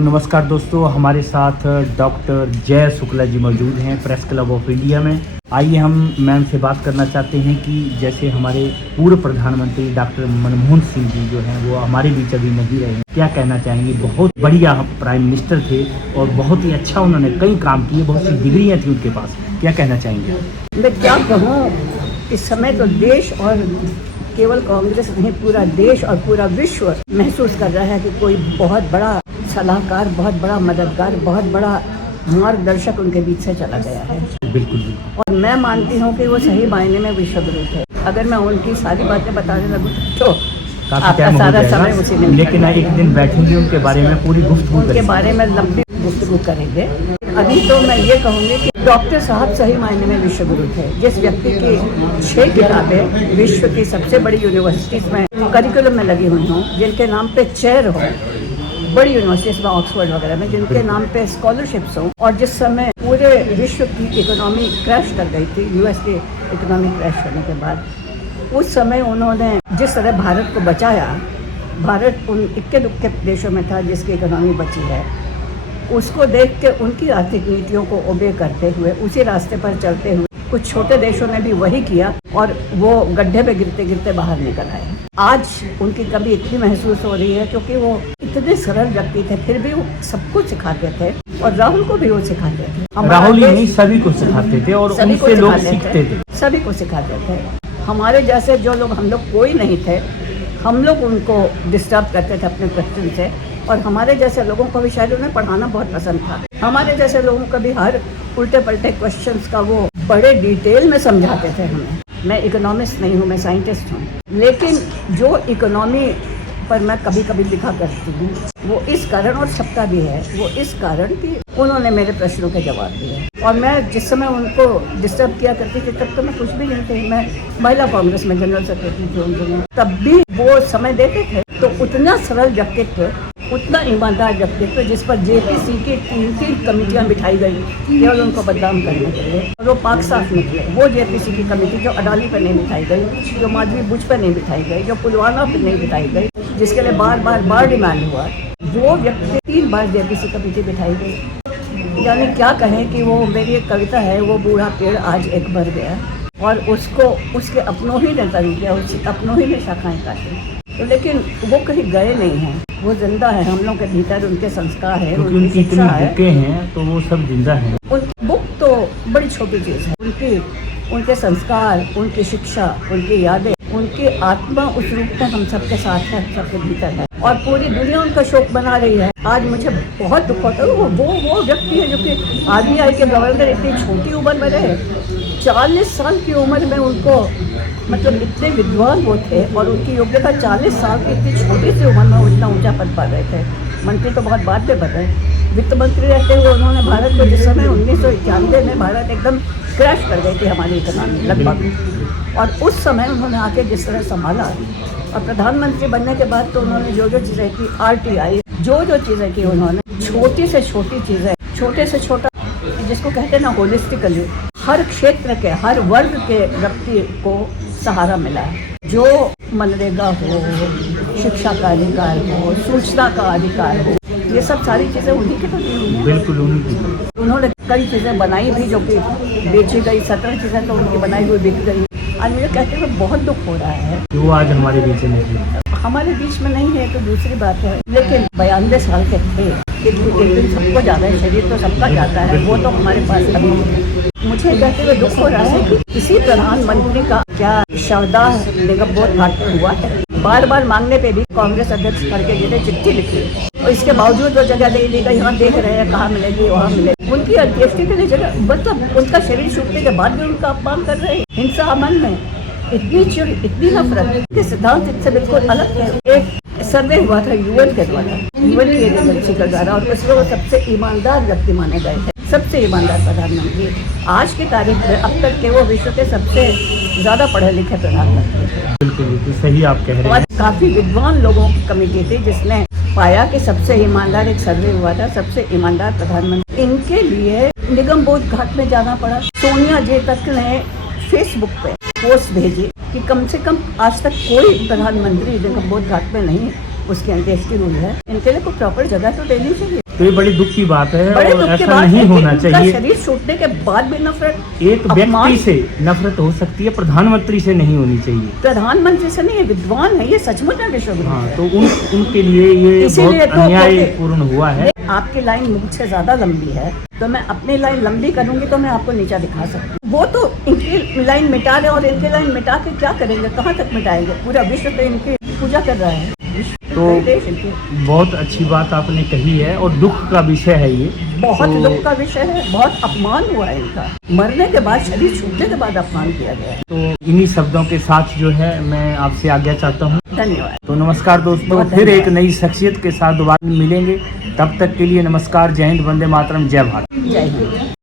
नमस्कार दोस्तों, हमारे साथ डॉक्टर जय शुक्ला जी मौजूद हैं प्रेस क्लब ऑफ इंडिया में। आइए हम मैम से बात करना चाहते हैं कि जैसे हमारे पूर्व प्रधानमंत्री डॉक्टर मनमोहन सिंह जी जो हैं वो हमारे बीच अभी नहीं रहे हैं, क्या कहना चाहेंगे। बहुत बढ़िया प्राइम मिनिस्टर थे और बहुत ही अच्छा उन्होंने कई काम किए, बहुत सी डिग्रियाँ थी उनके पास, क्या कहना चाहेंगे आप? मैं क्या कहूँ, इस समय तो देश और केवल कांग्रेस नहीं, पूरा देश और पूरा विश्व महसूस कर रहा है कि कोई बहुत बड़ा सलाहकार, बहुत बड़ा मददगार, बहुत बड़ा मार्गदर्शक उनके बीच से चला गया है। बिल्कुल। और मैं मानती हूँ कि वो सही मायने में विश्वगुरु थे। अगर मैं उनकी सारी बातें बताने लगूँ तो आपका सारा समय उसी में, लेकिन एक दिन बैठेंगे उनके बारे में पूरी गुफ्तगू उनके बारे में लंबी गुफ्तगू करेंगे। अभी तो मैं ये कहूँगी कि डॉक्टर साहब सही मायने में विश्वगुरु थे। जिस व्यक्ति की 6 किताबें विश्व की सबसे बड़ी यूनिवर्सिटीज़ में करिकुलम में लगी हुई हों, जिनके नाम पे चेयर हो बड़ी यूनिवर्सिटीज़ में, ऑक्सफोर्ड वगैरह में, जिनके नाम पे स्कॉलरशिप्स हों, और जिस समय पूरे विश्व की इकोनॉमी क्रैश कर गई थी, यूएस की इकोनॉमी क्रैश होने के बाद, उस समय उन्होंने जिस तरह भारत को बचाया, भारत उन इक्के दुक्के देशों में था जिसकी इकोनॉमी बची है, उसको देख के उनकी आर्थिक नीतियों को ओबे करते हुए, उसी रास्ते पर चलते हुए कुछ छोटे देशों ने भी वही किया और वो गड्ढे पे गिरते गिरते बाहर निकल आए। आज उनकी कमी इतनी महसूस हो रही है क्योंकि वो इतने सरल व्यक्ति थे, फिर भी वो सबको सिखाते थे और राहुल को भी वो सिखाते थे। राहुल ही नहीं, सभी को सिखाते थे और उनसे लोग सीखते थे, सभी को सिखाते थे। हमारे जैसे जो लोग, हम लोग कोई नहीं थे, हम लोग उनको डिस्टर्ब करते थे अपने क्वेश्चन से, और हमारे जैसे लोगों को भी शायद उन्हें पढ़ाना बहुत पसंद था। हमारे जैसे लोगों को भी हर उल्टे पलटे क्वेश्चंस का वो बड़े डिटेल में समझाते थे हमें। मैं इकोनॉमिस्ट नहीं हूँ, मैं साइंटिस्ट हूँ, लेकिन जो इकोनॉमी पर मैं कभी कभी लिखा करती हूँ वो इस कारण, और छपता भी है वो इस कारण कि उन्होंने मेरे प्रश्नों के जवाब दिए। और मैं जिस समय उनको डिस्टर्ब किया करती थी तब तो मैं कुछ भी नहीं थी, मैं महिला कांग्रेस में जनरल सेक्रेटरी थी उन दिनों, तब भी वो समय देते थे। तो उतना सरल व्यक्तित्व, उतना ईमानदार व्यक्तित्व, जिस पर जेपीसी की 3 कमेटियां बिठाई गई केवल उनको बदनाम करने के लिए, और वो पाक साफ निकले। वो जेपीसी की कमेटी जो अडानी पर नहीं बिठाई गई, जो माधवी बुच पर नहीं बिठाई गई, जो पुलवामा पर नहीं बिठाई गई, जिसके लिए बार बार डिमांड हुआ, वो व्यक्ति 3 बार जेपीसी कमेटी बिठाई गई। यानी क्या कहें कि वो, मेरी एक कविता है, वो बूढ़ा पेड़ आज एक भर गया, और उसको उसके अपनों ही ने तन किया, उसके अपनों ही ने शाखाएं काटी। तो लेकिन वो कहीं गए नहीं हैं, वो जिंदा है हम लोग के भीतर, उनके संस्कार है, उनकी शिक्षा है, तो वो सब जिंदा हैं। बुक तो बड़ी छोटी चीज़ है, उनके संस्कार, उनकी शिक्षा, उनकी यादें, उनकी आत्मा उस रूप में हम सबके साथ है, सबके भीतर है, और पूरी दुनिया उनका शोक बना रही है। आज मुझे बहुत दुख होता है, वो व्यक्ति है जो कि आरबीआई के गवर्नर इतनी छोटी उम्र में रहे, 40 साल की उम्र में उनको, मतलब इतने विद्वान वो थे, और उनकी योग्यता 40 साल की इतनी छोटी सी उम्र में इतना ऊंचा पद पा रहे थे। मंत्री तो बहुत बाद में बने, वित्त मंत्री रहते हुए उन्होंने भारत को, जिस समय 1991 में भारत एकदम क्रैश कर गई थी हमारी इकोनॉमी लगभग, और उस समय उन्होंने आके जिस तरह संभाला, और प्रधानमंत्री बनने के बाद तो उन्होंने जो चीज़ें की, आरटीआई, जो चीज़ें की उन्होंने, छोटी से छोटी चीज़ें, छोटे से छोटा, जिसको कहते हैं ना होलिस्टिकली, हर क्षेत्र के, हर वर्ग के व्यक्ति को सहारा मिला है। जो मनरेगा हो, शिक्षा का अधिकार हो, सूचना का अधिकार हो, ये सब सारी चीज़ें उन्हीं की तो दी हुई हैं। बिल्कुल उन्हीं। उन्होंने कई चीज़ें बनाई भी जो कि बेची गई, 17 चीज़ें तो उनकी बनाई हुई बिक गई। आज मुझे कहते हुए बहुत दुख हो रहा है कि वो आज हमारे बीच में नहीं है। हमारे बीच में नहीं है तो दूसरी बात है, लेकिन 92 साल के थे। एक दिन सबको जाना है, शरीर तो सबका जाता है, वो तो हमारे पास अभी नहीं। मुझे कहते हुए दुख हो रहा है कि किसी प्रधानमंत्री का क्या शवदाह निगमबोध घाट पर हुआ है। बार बार मांगने पे भी कांग्रेस अध्यक्ष करके जिन्हें चिट्ठी लिखी, और इसके बावजूद वो जगह नहीं दी गई। यहाँ देख रहे हैं कहाँ मिलेगी, वहाँ मिलेगी। उनकी अंत्येष्टि के लिए जगह, मतलब उनका शरीर छूटने के बाद भी उनका अपमान कर रहे हैं। हिंसा अमन में इतनी चिड़, इतनी नफरत के सिद्धांत इससे बिल्कुल अलग है। एक सर्वे हुआ था यूएन के द्वारा, यूएन की एजेंसी के द्वारा, और उसमें वो सबसे ईमानदार व्यक्ति माने गए थे, सबसे ईमानदार प्रधानमंत्री। आज की तारीख में अब तक के वो विश्व के सबसे ज़्यादा पढ़े लिखे प्रधानमंत्री थे। बिल्कुल सही आप कह रहे हैं। काफ़ी विद्वान लोगों की कमेटी थी जिसने पाया कि सबसे ईमानदार, एक सर्वे हुआ था, सबसे ईमानदार प्रधानमंत्री। इनके लिए निगमबोध घाट में जाना पड़ा। सोनिया जी तक ने फेसबुक पे पोस्ट भेजी कि कम से कम आज तक कोई प्रधानमंत्री निगमबोध घाट में नहीं उसकी अंत्येष्टि हुई है, इनके लिए कोई प्रॉपर जगह तो देनी चाहिए। तो ये बड़ी दुख की बात है बड़े और दुख की ऐसा बात नहीं है कि होना उनका चाहिए। शरीर छूटने के बाद भी नफरत, एक अपमान। व्यक्ति से नफरत हो सकती है, प्रधानमंत्री से नहीं होनी चाहिए। प्रधानमंत्री से नहीं, ये विद्वान है, ये सचमुच में विश्वगुरु हाँ, है। तो उनके लिए ये इसीलिए बहुत तो अन्यायपूर्ण हुआ है। आपकी लाइन मुझसे ज्यादा लंबी है, तो मैं अपनी लाइन लंबी करूंगी तो मैं आपको नीचा दिखा सकती हूँ। वो तो इनकी लाइन मिटा रहे और इनकी लाइन मिटा के क्या करेंगे, कहाँ तक मिटाएंगे? पूरा विश्व तो इनकी पूजा कर रहा है। तो बहुत अच्छी बात आपने कही है और दुख का विषय है ये। बहुत तो दुख का विषय है, बहुत अपमान हुआ है इनका, मरने के बाद, शरीर छूटने के बाद अपमान किया गया है। तो इन्हीं शब्दों के साथ जो है मैं आपसे आज्ञा चाहता हूँ। धन्यवाद। तो नमस्कार दोस्तों, बहुत फिर एक धन्यवाद। नई शख्सियत के साथ दोबारा मिलेंगे। तब तक के लिए नमस्कार, जय हिंद, वंदे मातरम, जय भारत। जय हिंद।